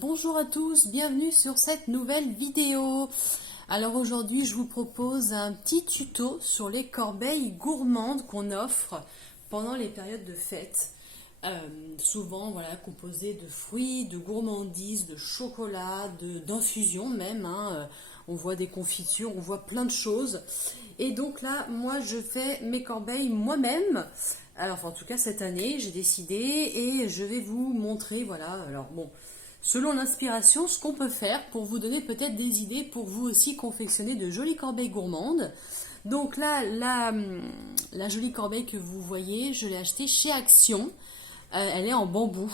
Bonjour à tous, bienvenue sur cette nouvelle vidéo. Alors aujourd'hui je vous propose un petit tuto sur les corbeilles gourmandes qu'on offre pendant les périodes de fête. Souvent voilà, composées de fruits, de gourmandises, de chocolat, d'infusions même. On voit des confitures, on voit plein de choses. Et donc là, moi je fais mes corbeilles moi-même. Alors enfin, en tout cas cette année j'ai décidé et je vais vous montrer, voilà, alors bon, selon l'inspiration, ce qu'on peut faire pour vous donner peut-être des idées pour vous aussi confectionner de jolies corbeilles gourmandes. Donc là, la jolie corbeille que vous voyez, je l'ai achetée chez Action. Elle est en bambou.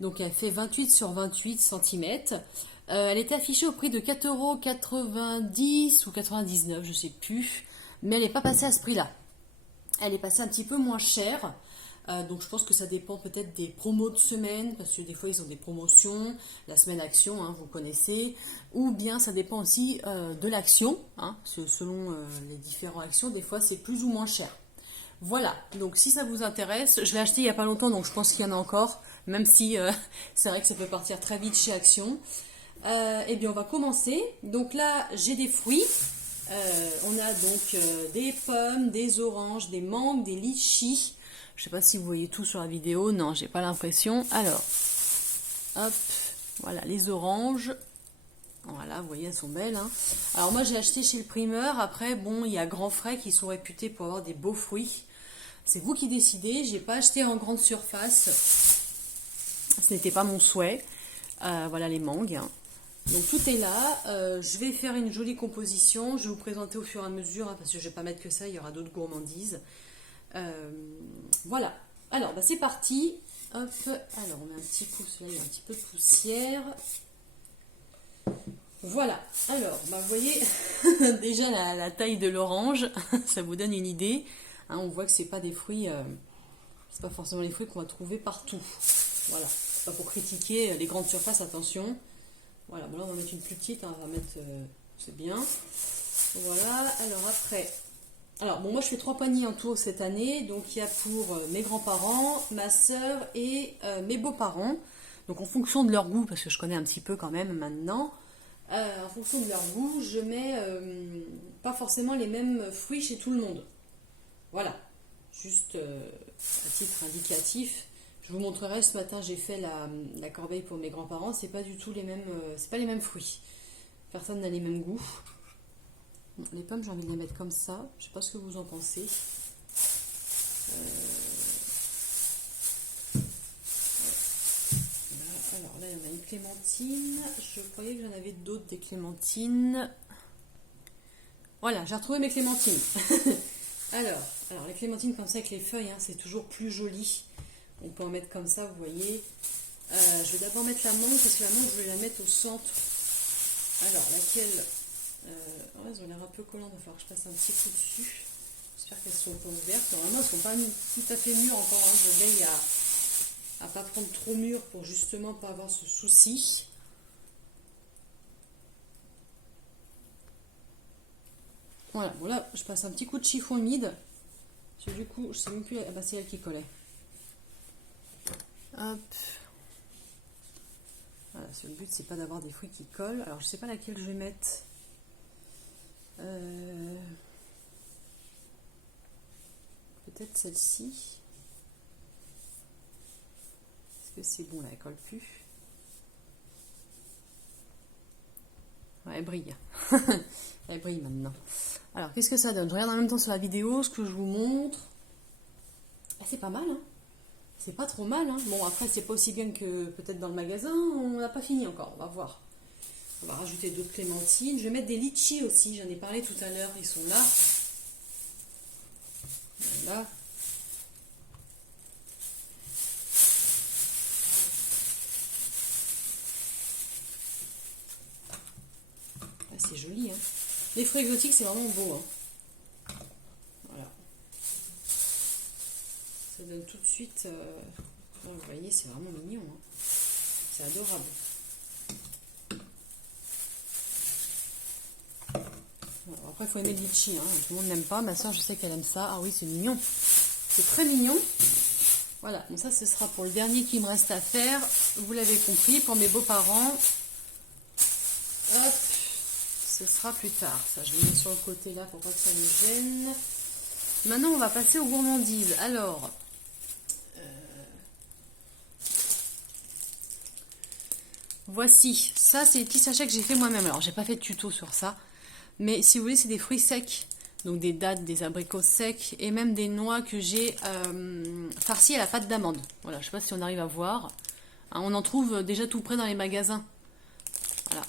Donc elle fait 28 sur 28 cm. Elle est affichée au prix de 4,90 € ou 99, je ne sais plus. Mais elle n'est pas passée à ce prix-là. Elle est passée un petit peu moins chère. Donc je pense que ça dépend peut-être des promos de semaine, parce que des fois ils ont des promotions, la semaine action, vous connaissez, ou bien ça dépend aussi de l'action, selon les différentes actions, des fois c'est plus ou moins cher. Voilà, donc si ça vous intéresse, je l'ai acheté il n'y a pas longtemps, donc je pense qu'il y en a encore, même si c'est vrai que ça peut partir très vite chez Action. Eh bien on va commencer. Donc là j'ai des fruits. On a donc des pommes, des oranges, des mangues, des litchis. Je ne sais pas si vous voyez tout sur la vidéo. Non, j'ai pas l'impression. Alors, hop, voilà les oranges. Voilà, vous voyez, elles sont belles. Alors moi, j'ai acheté chez le primeur. Après, bon, il y a Grand Frais qui sont réputés pour avoir des beaux fruits. C'est vous qui décidez. J'ai pas acheté en grande surface. Ce n'était pas mon souhait. Voilà les mangues. Donc tout est là. Je vais faire une jolie composition. Je vais vous présenter au fur et à mesure, parce que je ne vais pas mettre que ça. Il y aura d'autres gourmandises. Voilà, alors c'est parti. Hop, alors on met un petit coup, là il y a un petit peu de poussière. Voilà, alors vous voyez déjà la taille de l'orange, ça vous donne une idée. On voit que c'est pas des fruits, c'est pas forcément les fruits qu'on va trouver partout. Voilà, c'est pas pour critiquer les grandes surfaces, attention. Voilà, bon là on va mettre une plus petite, on va mettre, c'est bien. Voilà, alors après. Alors, bon, moi je fais 3 poignées en tout cette année, donc il y a pour mes grands-parents, ma soeur et mes beaux-parents. Donc en fonction de leur goût, parce que je connais un petit peu quand même maintenant, en fonction de leur goût, je mets pas forcément les mêmes fruits chez tout le monde. Voilà, juste à titre indicatif. Je vous montrerai, ce matin j'ai fait la corbeille pour mes grands-parents, c'est pas du tout les mêmes, c'est pas les mêmes fruits. Personne n'a les mêmes goûts. Bon, les pommes, j'ai envie de les mettre comme ça. Je sais pas ce que vous en pensez. Alors là, il y en a une clémentine. Je croyais que j'en avais d'autres des clémentines. Voilà, j'ai retrouvé mes clémentines. alors, les clémentines comme ça avec les feuilles, c'est toujours plus joli. On peut en mettre comme ça, vous voyez. Je vais d'abord mettre la mangue, parce que la mangue, je vais la mettre au centre. Alors, laquelle... elles ont l'air un peu collantes, il va falloir que je passe un petit coup dessus. J'espère qu'elles sont pas ouvertes. Normalement, elles ne sont pas tout à fait mûres encore. Je veille à pas prendre trop mûr pour justement pas avoir ce souci. Voilà, bon là, je passe un petit coup de chiffon humide. Parce que du coup, je sais même plus. C'est elle qui collait. Hop. Voilà, le but, c'est pas d'avoir des fruits qui collent. Alors, je sais pas laquelle je vais mettre. Peut-être celle-ci. Est-ce que c'est bon là, elle colle plus? Ouais, elle brille. Elle brille maintenant. Alors, qu'est-ce que ça donne? Je regarde en même temps sur la vidéo ce que je vous montre. C'est pas mal, c'est pas trop mal. Bon, après, c'est pas aussi bien que peut-être dans le magasin. On n'a pas fini encore, on va voir. On va rajouter d'autres clémentines. Je vais mettre des litchis aussi, j'en ai parlé tout à l'heure, ils sont là. Voilà. C'est joli, Les fruits exotiques, c'est vraiment beau, Voilà. Ça donne tout de suite... vous voyez, c'est vraiment mignon, C'est adorable. Bon, après, il faut aimer le litchi, tout le monde n'aime pas. Ma soeur, je sais qu'elle aime ça. Ah oui, c'est mignon. C'est très mignon. Voilà, donc ça ce sera pour le dernier qui me reste à faire. Vous l'avez compris, pour mes beaux-parents. Hop, ce sera plus tard. Ça, je vais mettre sur le côté là pour pas que ça me gêne. Maintenant, on va passer aux gourmandises. Alors, voici. Ça, c'est les petits sachets que j'ai fait moi-même. Alors, j'ai pas fait de tuto sur ça. Mais si vous voulez, c'est des fruits secs. Donc, des dattes, des abricots secs et même des noix que j'ai farcies à la pâte d'amande. Voilà, je sais pas si on arrive à voir. Hein, on en trouve déjà tout près dans les magasins. Voilà.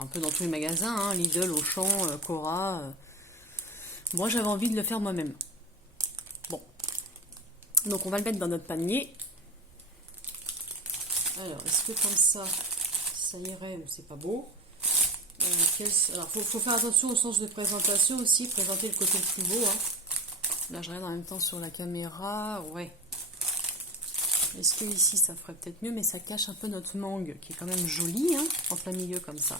Un peu dans tous les magasins. Hein, Lidl, Auchan, Cora. Moi, j'avais envie de le faire moi-même. Bon. Donc, on va le mettre dans notre panier. Alors, est-ce que comme ça irait, mais c'est pas beau. Alors, faut faire attention au sens de présentation aussi, présenter le côté le plus beau. Hein. Là, je regarde en même temps sur la caméra. Ouais. Est-ce que ici, ça ferait peut-être mieux, mais ça cache un peu notre mangue, qui est quand même jolie, hein, en plein milieu comme ça.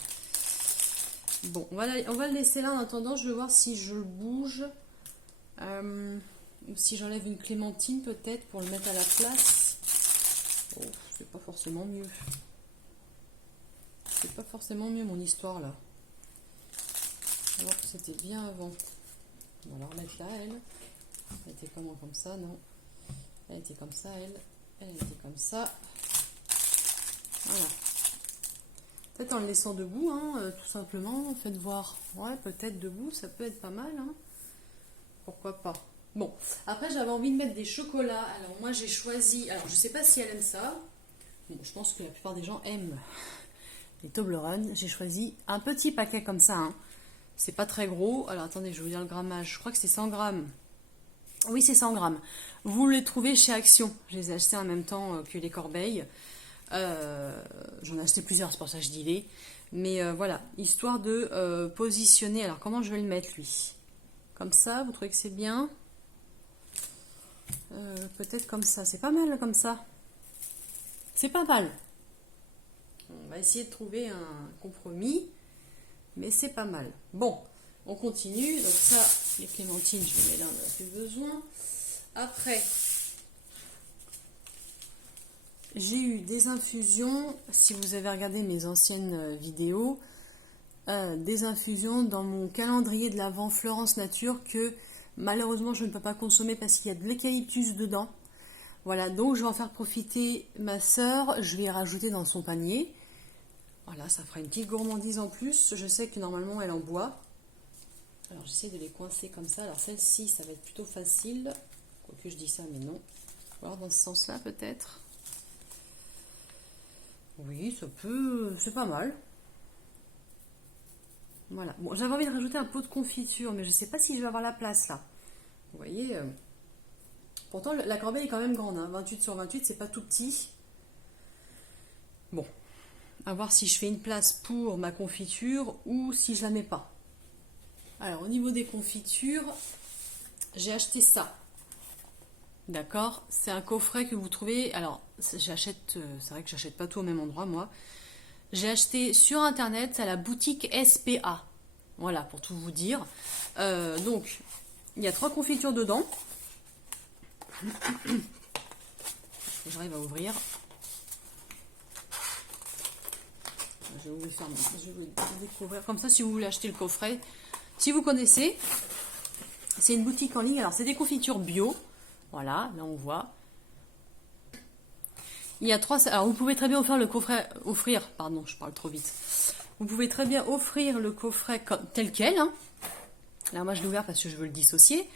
Bon, on va le laisser là en attendant. Je vais voir si je le bouge. Ou si j'enlève une clémentine peut-être pour le mettre à la place. Oh, c'est pas forcément mieux. C'est pas forcément mieux mon histoire là. Alors que c'était bien avant. On va la remettre là, elle. Elle était comment comme ça? Non. Elle était comme ça, elle. Elle était comme ça. Voilà. Peut-être en le laissant debout, hein, tout simplement. Faites voir. Ouais, peut-être debout, ça peut être pas mal. Hein. Pourquoi pas. Bon, après j'avais envie de mettre des chocolats. Alors moi j'ai choisi, alors je sais pas si elle aime ça. Bon, je pense que la plupart des gens aiment les Toblerone. J'ai choisi un petit paquet comme ça. Hein. C'est pas très gros. Alors attendez, je vais vous dire le grammage. Je crois que c'est 100 grammes. Oui, c'est 100 grammes. Vous les trouvez chez Action. Je les ai achetés en même temps que les corbeilles. J'en ai acheté plusieurs, c'est pour ça que je dis les. Mais voilà, histoire de positionner. Alors comment je vais le mettre lui? Comme ça, vous trouvez que c'est bien? Peut-être comme ça. C'est pas mal comme ça. C'est pas mal. On va essayer de trouver un compromis. Mais c'est pas mal. Bon, on continue. Donc ça, les clémentines, je vais mettre là, on n'en a plus besoin. Après, j'ai eu des infusions. Si vous avez regardé mes anciennes vidéos, des infusions dans mon calendrier de l'Avent Florence Nature que malheureusement je ne peux pas consommer parce qu'il y a de l'eucalyptus dedans. Voilà, donc je vais en faire profiter ma soeur. Je vais rajouter dans son panier. Voilà, ça fera une petite gourmandise en plus. Je sais que normalement elle en boit. Alors j'essaie de les coincer comme ça. Alors celle-ci, ça va être plutôt facile. Quoique je dis ça, mais non. Alors dans ce sens-là peut-être. Oui, ça peut... C'est pas mal. Voilà. Bon, j'avais envie de rajouter un pot de confiture, mais je ne sais pas si je vais avoir la place là. Vous voyez pourtant, la corbeille est quand même grande. Hein. 28 sur 28, c'est pas tout petit. Bon. À voir si je fais une place pour ma confiture ou si je la mets pas. Alors au niveau des confitures, j'ai acheté ça. D'accord, c'est un coffret que vous trouvez. Alors j'achète, c'est vrai que j'achète pas tout au même endroit moi. J'ai acheté sur internet à la boutique SPA. Voilà pour tout vous dire. Donc il y a 3 confitures dedans. J'arrive à ouvrir. Je vais vous le faire, je vais le découvrir. Comme ça, si vous voulez acheter le coffret, si vous connaissez, c'est une boutique en ligne. Alors, c'est des confitures bio. Voilà, là on voit. Il y a 3. Alors, vous pouvez très bien offrir le coffret. Pardon, je parle trop vite. Vous pouvez très bien offrir le coffret tel quel. Hein. Là, moi, je l'ai ouvert parce que je veux le dissocier.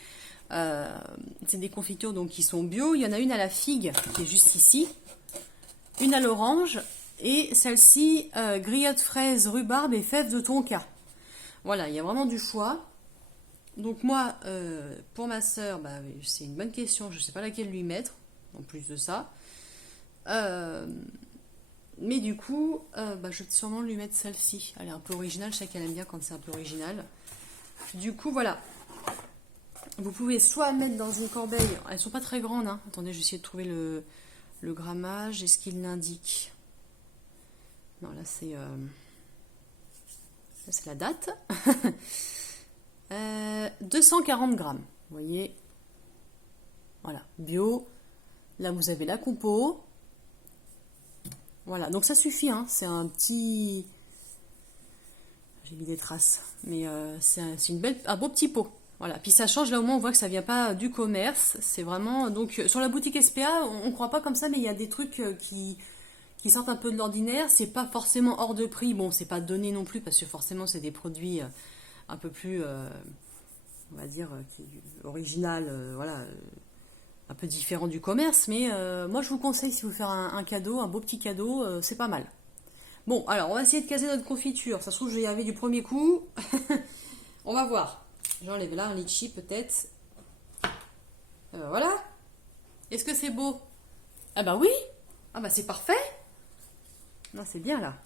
C'est des confitures donc qui sont bio. Il y en a une à la figue qui est juste ici, une à l'orange. Et celle-ci, griotte fraise, rhubarbe et fèves de tonka. Voilà, il y a vraiment du choix. Donc moi, pour ma soeur, bah, c'est une bonne question. Je ne sais pas laquelle lui mettre, en plus de ça. Mais du coup, bah, je vais sûrement lui mettre celle-ci. Elle est un peu originale, je sais qu'elle aime bien quand c'est un peu original. Du coup, voilà. Vous pouvez soit mettre dans une corbeille. Elles ne sont pas très grandes. Hein. Attendez, je vais essayer de trouver le grammage et ce qu'il l'indique. Non, là c'est la date. 240 grammes. Vous voyez. Voilà. Bio. Là, vous avez la compo. Voilà, donc ça suffit, hein. C'est un petit... J'ai mis des traces, mais c'est un beau petit pot. Voilà, puis ça change, là au moins on voit que ça vient pas du commerce, c'est vraiment... Donc sur la boutique SPA, on croit pas comme ça, mais il y a des trucs qui sortent un peu de l'ordinaire, c'est pas forcément hors de prix, bon c'est pas donné non plus, parce que forcément c'est des produits un peu plus, on va dire, original, voilà, un peu différent du commerce, mais moi je vous conseille si vous faire un cadeau, un beau petit cadeau, c'est pas mal. Bon, alors on va essayer de caser notre confiture, ça se trouve je vais y arriver du premier coup, on va voir. J'enlève là un litchi peut-être. Voilà. Est-ce que c'est beau? Ah bah oui. Ah bah c'est parfait. Non, c'est bien là.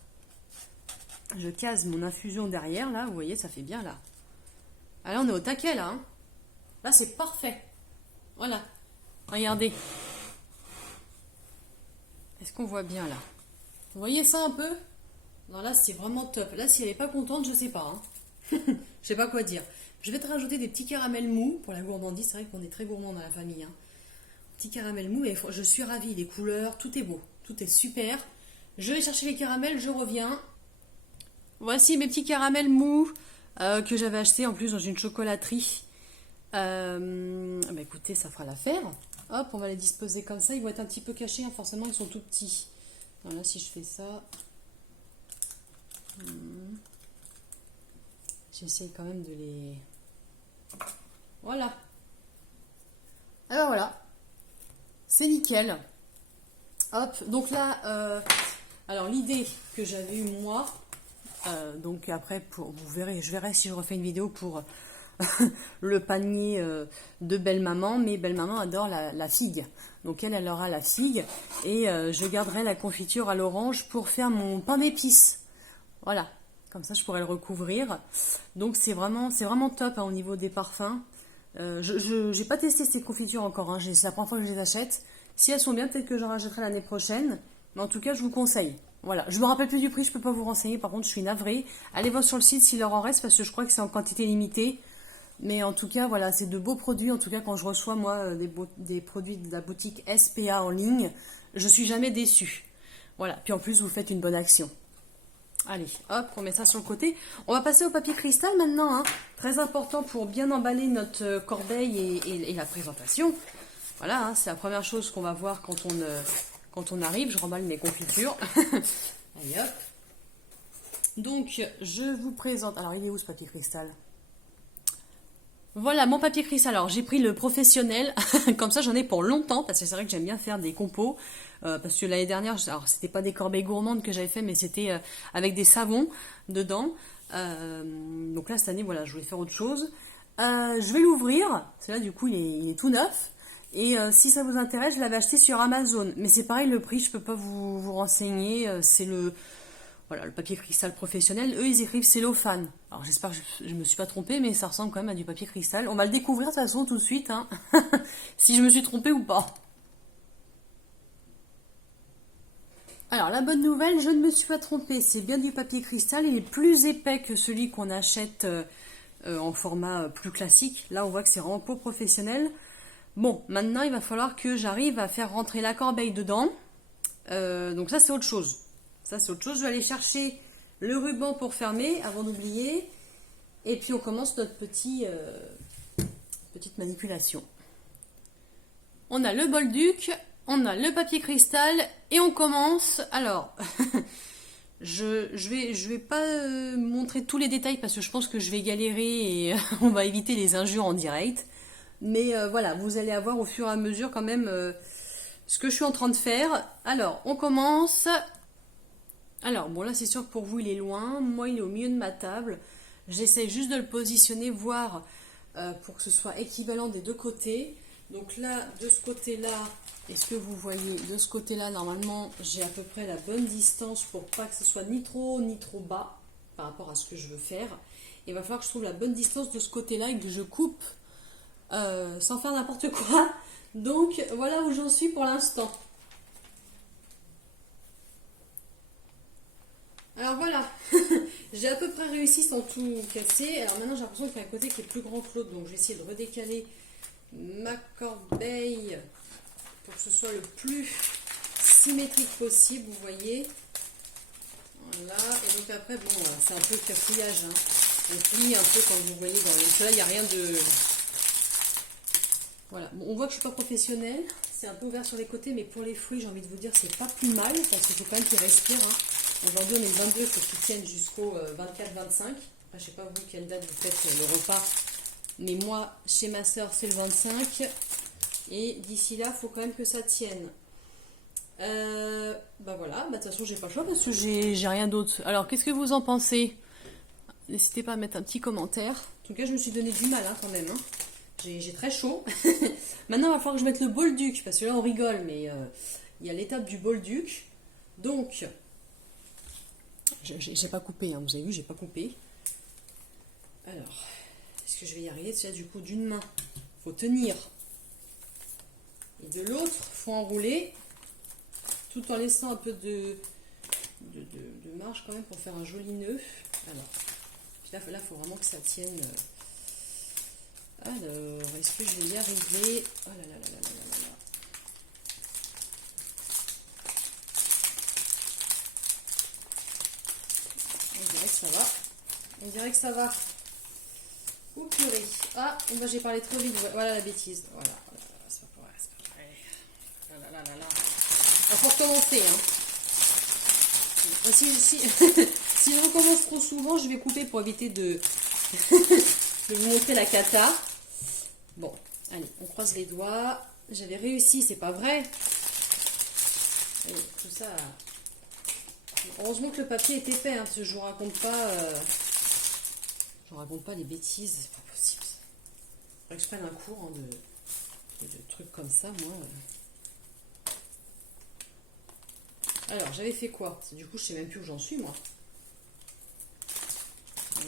Je case mon infusion derrière là, vous voyez, ça fait bien là. Ah là on est au taquet là. Hein. Là c'est parfait. Voilà. Regardez. Est-ce qu'on voit bien là? Vous voyez ça un peu? Non là c'est vraiment top. Là si elle n'est pas contente, je sais pas. Hein. Je sais pas quoi dire. Je vais te rajouter des petits caramels mous pour la gourmandise. C'est vrai qu'on est très gourmand dans la famille. Hein. Petits caramels mous, et je suis ravie. Les couleurs, tout est beau. Tout est super. Je vais chercher les caramels, je reviens. Voici mes petits caramels mous que j'avais achetés en plus dans une chocolaterie. Bah écoutez, ça fera l'affaire. Hop, on va les disposer comme ça. Ils vont être un petit peu cachés. Hein. Forcément, ils sont tout petits. Voilà, si je fais ça... J'essaye quand même de les... Voilà. Et ben voilà. C'est nickel. Hop. Donc là, alors l'idée que j'avais eue moi, donc après, vous verrez, je verrai si je refais une vidéo pour le panier de belle-maman, mais belle-maman adore la figue. Donc elle aura la figue et je garderai la confiture à l'orange pour faire mon pain d'épices. Voilà. Comme ça, je pourrais le recouvrir. Donc, c'est vraiment top hein, au niveau des parfums. Je n'ai pas testé ces confitures encore. Hein. C'est la première fois que je les achète. Si elles sont bien, peut-être que j'en rachèterai l'année prochaine. Mais en tout cas, je vous conseille. Voilà. Je me rappelle plus du prix. Je ne peux pas vous renseigner. Par contre, je suis navrée. Allez voir sur le site s'il leur en reste parce que je crois que c'est en quantité limitée. Mais en tout cas, voilà, c'est de beaux produits. En tout cas, quand je reçois, moi, des produits de la boutique SPA en ligne, je suis jamais déçue. Voilà. Puis en plus, vous faites une bonne action. Allez, hop, on met ça sur le côté. On va passer au papier cristal maintenant. Hein. Très important pour bien emballer notre corbeille et la présentation. Voilà, hein, c'est la première chose qu'on va voir quand on arrive. Je remballe mes confitures. Allez, hop. Donc, je vous présente... Alors, il est où ce papier cristal? Voilà, mon papier cristal. Alors, j'ai pris le professionnel. Comme ça, j'en ai pour longtemps. Parce que c'est vrai que j'aime bien faire des compos. Parce que l'année dernière, alors c'était pas des corbeilles gourmandes que j'avais fait, mais c'était avec des savons dedans. Donc là, cette année, voilà, je voulais faire autre chose. Je vais l'ouvrir. C'est là, du coup, il est tout neuf. Et si ça vous intéresse, je l'avais acheté sur Amazon. Mais c'est pareil, le prix, je peux pas vous renseigner. C'est voilà, le papier cristal professionnel. Eux, ils écrivent cellophane. Alors j'espère que je me suis pas trompée, mais ça ressemble quand même à du papier cristal. On va le découvrir de toute façon tout de suite, hein. Si je me suis trompée ou pas. Alors la bonne nouvelle, je ne me suis pas trompée, c'est bien du papier cristal, il est plus épais que celui qu'on achète en format plus classique. Là on voit que c'est vraiment pour professionnel. Bon, maintenant il va falloir que j'arrive à faire rentrer la corbeille dedans. Donc ça c'est autre chose. Ça c'est autre chose, je vais aller chercher le ruban pour fermer avant d'oublier. Et puis on commence notre petite manipulation. On a le bolduc. On a le papier cristal et on commence. Alors, je vais pas montrer tous les détails parce que je pense que je vais galérer et on va éviter les injures en direct. Mais voilà, vous allez avoir au fur et à mesure quand même ce que je suis en train de faire. Alors, on commence. Alors, bon là c'est sûr que pour vous il est loin. Moi il est au milieu de ma table. J'essaie juste de le positionner, voir pour que ce soit équivalent des deux côtés. Donc là, de ce côté-là, est-ce que vous voyez, de ce côté-là, normalement, j'ai à peu près la bonne distance pour pas que ce soit ni trop haut ni trop bas par rapport à ce que je veux faire. Il va falloir que je trouve la bonne distance de ce côté-là et que je coupe sans faire n'importe quoi. Donc voilà où j'en suis pour l'instant. Alors voilà, j'ai à peu près réussi sans tout casser. Alors maintenant j'ai l'impression qu'il y a un côté qui est plus grand que l'autre, donc je vais essayer de redécaler ma corbeille faut que ce soit le plus symétrique possible, vous voyez. Voilà, et donc après, bon, c'est un peu cafouillage, hein. On plie un peu comme vous voyez dans les... Là, il n'y a rien de... Voilà, bon, on voit que je ne suis pas professionnelle, c'est un peu ouvert sur les côtés, mais pour les fruits, j'ai envie de vous dire, c'est pas plus mal, parce qu'il faut quand même qu'ils respirent, hein. Aujourd'hui, on est le 22, il faut qu'ils tiennent jusqu'au 24-25. Enfin, je ne sais pas vous quelle date vous faites le repas, mais moi, chez ma soeur, c'est le 25. Et d'ici là, il faut quand même que ça tienne. Bah voilà, bah, de toute façon, j'ai pas le choix parce que j'ai rien d'autre. Alors, qu'est-ce que vous en pensez? N'hésitez pas à mettre un petit commentaire. En tout cas, je me suis donné du mal, hein, quand même, hein. J'ai très chaud. Maintenant, il va falloir que je mette le bolduc, parce que là, on rigole, mais il y a l'étape du bolduc. Donc, j'ai pas coupé, hein, vous avez vu, j'ai pas coupé. Alors, est-ce que je vais y arriver? Là, du coup, d'une main, il faut tenir. Et de l'autre, il faut enrouler, tout en laissant un peu de marge quand même pour faire un joli nœud. Alors, puis là, il faut vraiment que ça tienne. Alors, est-ce que je vais y arriver? Oh là là là là là là là. On dirait que ça va. On dirait que ça va. Ouh purée. Ah, moi j'ai parlé trop vite. Voilà la bêtise. Voilà. C'est pas pour vrai. Là là là là là. Il faut recommencer, hein. Si je recommence trop souvent, je vais couper pour éviter de vous montrer la cata. Bon, allez, on croise les doigts. J'avais réussi, c'est pas vrai. Allez, tout ça. Heureusement que le papier est épais, hein, parce que je vous raconte pas. Je vous raconte pas les bêtises, c'est pas possible. Il faudrait que je prenne un cours, hein, de trucs comme ça, moi. Alors, j'avais fait quoi? Du coup, je sais même plus où j'en suis, moi.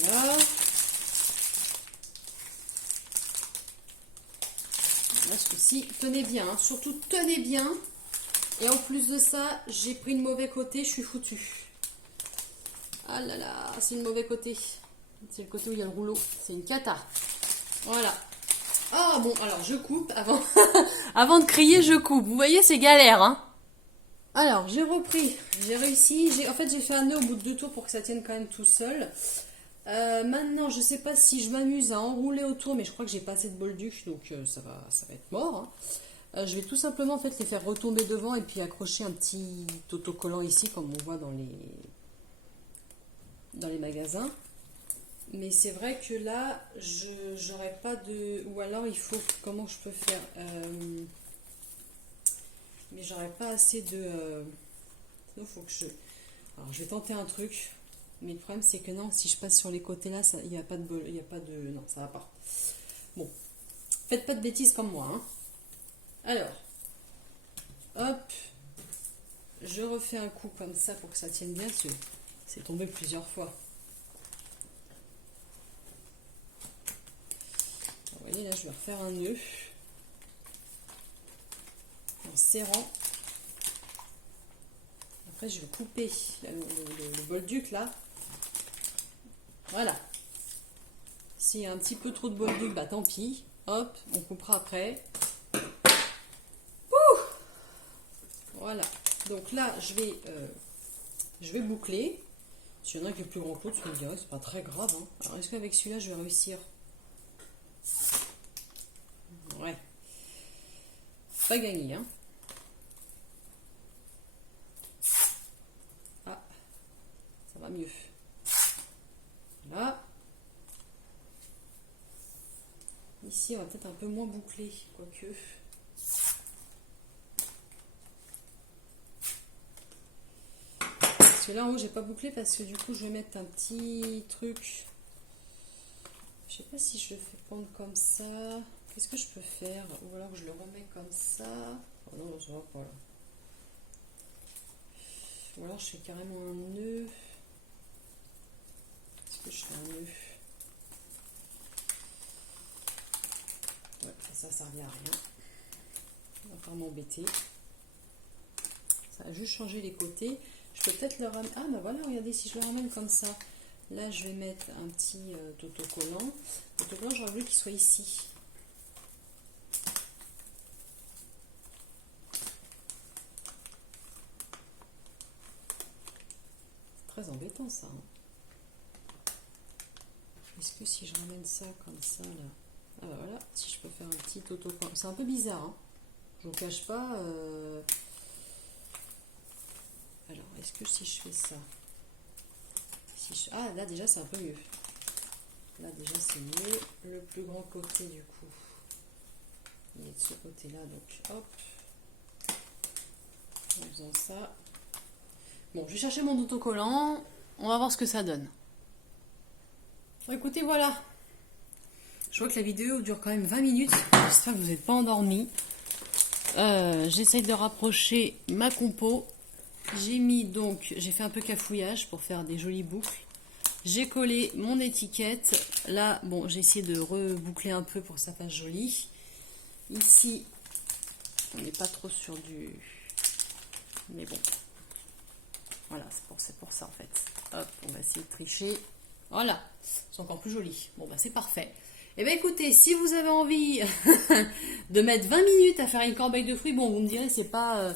Voilà. Là, celui-ci, tenez bien, hein, surtout tenez bien. Et en plus de ça, j'ai pris le mauvais côté, je suis foutue. Ah là là, c'est le mauvais côté. C'est le côté où il y a le rouleau. C'est une cata. Voilà. Ah bon, alors je coupe avant, avant de crier, je coupe. Vous voyez, c'est galère, hein. Alors, j'ai repris, j'ai réussi. En fait, j'ai fait un nœud au bout de 2 tours pour que ça tienne quand même tout seul. Maintenant, je sais pas si je m'amuse à enrouler autour, mais je crois que j'ai pas assez de bolduc, donc ça va être mort, hein. Je vais tout simplement en fait les faire retomber devant et puis accrocher un petit autocollant ici, comme on voit dans les magasins. Mais c'est vrai que là, j'aurais pas de... Ou alors il faut... Comment je peux faire mais j'aurais pas assez de... Sinon, faut que je... Alors, je vais tenter un truc. Mais le problème, c'est que non, si je passe sur les côtés là, il n'y a pas de... Il y a pas de... Non, ça va pas. Bon. Faites pas de bêtises comme moi, hein. Alors. Hop. Je refais un coup comme ça pour que ça tienne bien. C'est tombé plusieurs fois. Vous voyez, là, je vais refaire un nœud. En serrant. Après, je vais couper le bolduc, là. Voilà. S'il y a un petit peu trop de bolduc, bah tant pis. Hop, on coupera après. Ouh, voilà. Donc là, je vais boucler. S'il y en a qui est plus grand que l'autre, je me dirais, c'est pas très grave, hein. Alors, est-ce qu'avec celui-là, je vais réussir? Ouais. Pas gagné, hein. Ah, ça va mieux. Là. Ici, on va peut-être un peu moins boucler, quoique. Parce que là, en haut, j'ai pas bouclé parce que du coup, je vais mettre un petit truc. Je sais pas si je le fais pendre comme ça. Qu'est-ce que je peux faire? Ou alors je le remets comme ça. Oh non, ça va pas là. Ou alors je fais carrément un nœud. Est-ce que je fais un nœud? Ouais, ça servira à rien. On va pas m'embêter. Ça va juste changer les côtés. Je peux peut-être le ramener. Ah bah voilà, regardez, si je le ramène comme ça. Là, je vais mettre un petit autocollant. L'autocollant, j'aurais voulu qu'il soit ici. très embêtant ça. Hein. Est-ce que si je ramène ça comme ça là, ah bah voilà, si je peux faire un petit autocollant, c'est un peu bizarre, hein. Je vous cache pas. Alors, est-ce que si je fais ça, ah là déjà c'est un peu mieux. Là déjà c'est mieux. Le plus grand côté du coup, il est de ce côté-là, donc hop. En faisant ça. Bon, je vais chercher mon autocollant. On va voir ce que ça donne. Bon, écoutez, voilà. Je vois que la vidéo dure quand même 20 minutes. J'espère que vous n'êtes pas endormis. J'essaye de rapprocher ma compo. J'ai fait un peu cafouillage pour faire des jolies boucles. J'ai collé mon étiquette. Là, bon, j'ai essayé de reboucler un peu pour que ça fasse joli. Ici, on n'est pas trop sur du... Mais bon. Voilà, c'est pour ça en fait. Hop, on va essayer de tricher. Voilà, c'est encore plus joli. Bon, bah c'est parfait. Eh bien écoutez, si vous avez envie de mettre 20 minutes à faire une corbeille de fruits, bon, vous me direz, c'est pas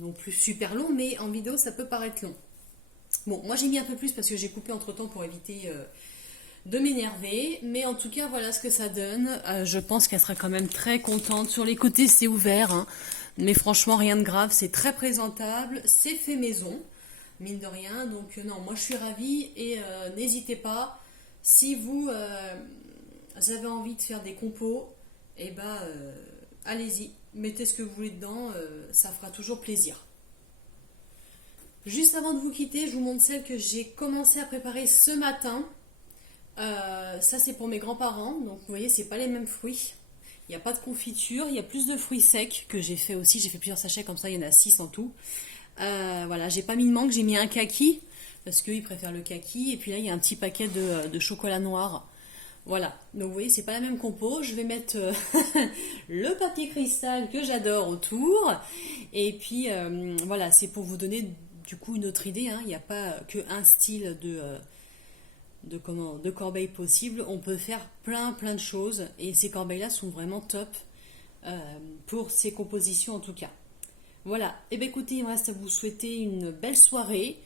non plus super long, mais en vidéo, ça peut paraître long. Bon, moi j'ai mis un peu plus parce que j'ai coupé entre temps pour éviter de m'énerver. Mais en tout cas, voilà ce que ça donne. Je pense qu'elle sera quand même très contente. Sur les côtés, c'est ouvert, hein. Mais franchement, rien de grave. C'est très présentable. C'est fait maison, mine de rien. Donc non, moi je suis ravie. Et n'hésitez pas, si vous avez envie de faire des compos, et ben allez-y. Mettez ce que vous voulez dedans. Ça fera toujours plaisir. Juste avant de vous quitter, je vous montre celle que j'ai commencé à préparer ce matin. Ça c'est pour mes grands-parents, donc vous voyez c'est pas les mêmes fruits, il n'y a pas de confiture, il y a plus de fruits secs que j'ai fait aussi, j'ai fait plusieurs sachets comme ça, il y en a 6 en tout. Voilà, j'ai pas mis de mangue, j'ai mis un kaki parce qu'ils préfèrent le kaki, et puis là il y a un petit paquet de chocolat noir. Voilà, donc vous voyez c'est pas la même compo, je vais mettre le papier cristal que j'adore autour, et puis voilà, c'est pour vous donner du coup une autre idée, hein. Il n'y a pas qu'un style de corbeilles possibles, on peut faire plein de choses, et ces corbeilles là sont vraiment top pour ces compositions en tout cas. Voilà, et bien écoutez, il me reste à vous souhaiter une belle soirée.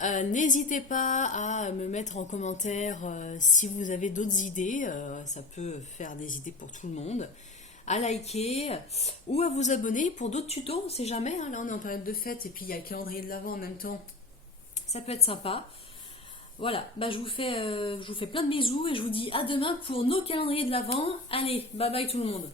N'hésitez pas à me mettre en commentaire si vous avez d'autres idées, ça peut faire des idées pour tout le monde, à liker ou à vous abonner pour d'autres tutos, on sait jamais, hein. Là on est en période de fête et puis il y a le calendrier de l'Avent en même temps, ça peut être sympa. Voilà, bah je vous fais plein de bisous et je vous dis à demain pour nos calendriers de l'Avent. Allez, bye bye tout le monde.